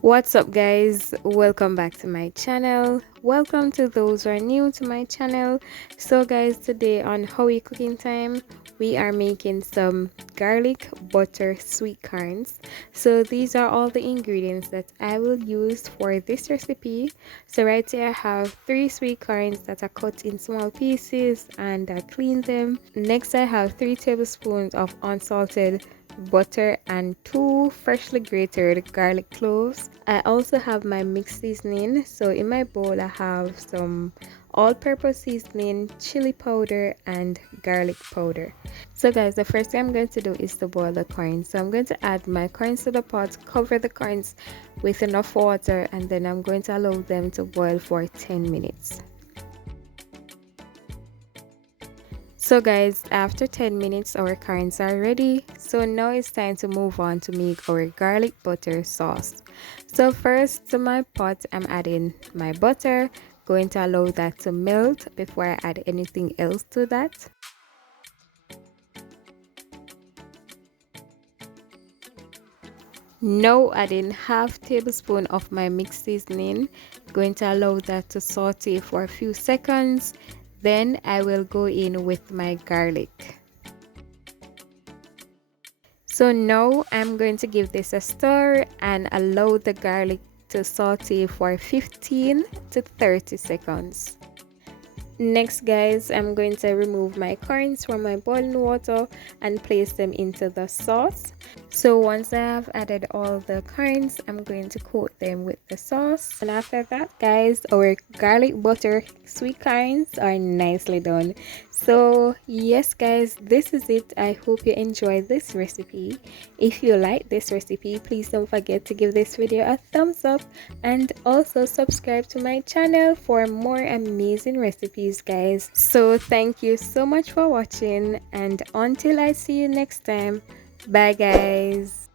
What's up, guys? Welcome back to my channel. Welcome to those who are new to my channel. So guys, today on Howie Cooking Time, we are making some garlic butter sweet corns. So these are all the ingredients that I will use for this recipe. So right here I have 3 sweet corns that are cut in small pieces and I cleaned them. Next I have 3 tablespoons of unsalted butter and 2 freshly grated garlic cloves. I also have my mixed seasoning. So in my bowl I have some all-purpose seasoning, chili powder and garlic powder. So guys, the first thing I'm going to do is to boil the corns. So I'm going to add my corns to the pot, cover the corns with enough water, and then I'm going to allow them to boil for 10 minutes. So guys, after 10 minutes our corns are ready. So now it's time to move on to make our garlic butter sauce. So first, to my pot I'm adding my butter, going to allow that to melt before I add anything else to that. Now adding half tablespoon of my mixed seasoning, going to allow that to saute for a few seconds. Then I will go in with my garlic. So now I'm going to give this a stir and allow the garlic to saute for 15 to 30 seconds. Next guys, I'm going to remove my corns from my boiling water and place them into the sauce. So once I have added all the corns, I'm going to coat them with the sauce. And after that guys, our garlic butter sweet corns are nicely done. So yes guys, this is it. I hope you enjoyed this recipe. If you like this recipe, please don't forget to give this video a thumbs up and also subscribe to my channel for more amazing recipes guys. So thank you so much for watching, and until I see you next time, bye guys.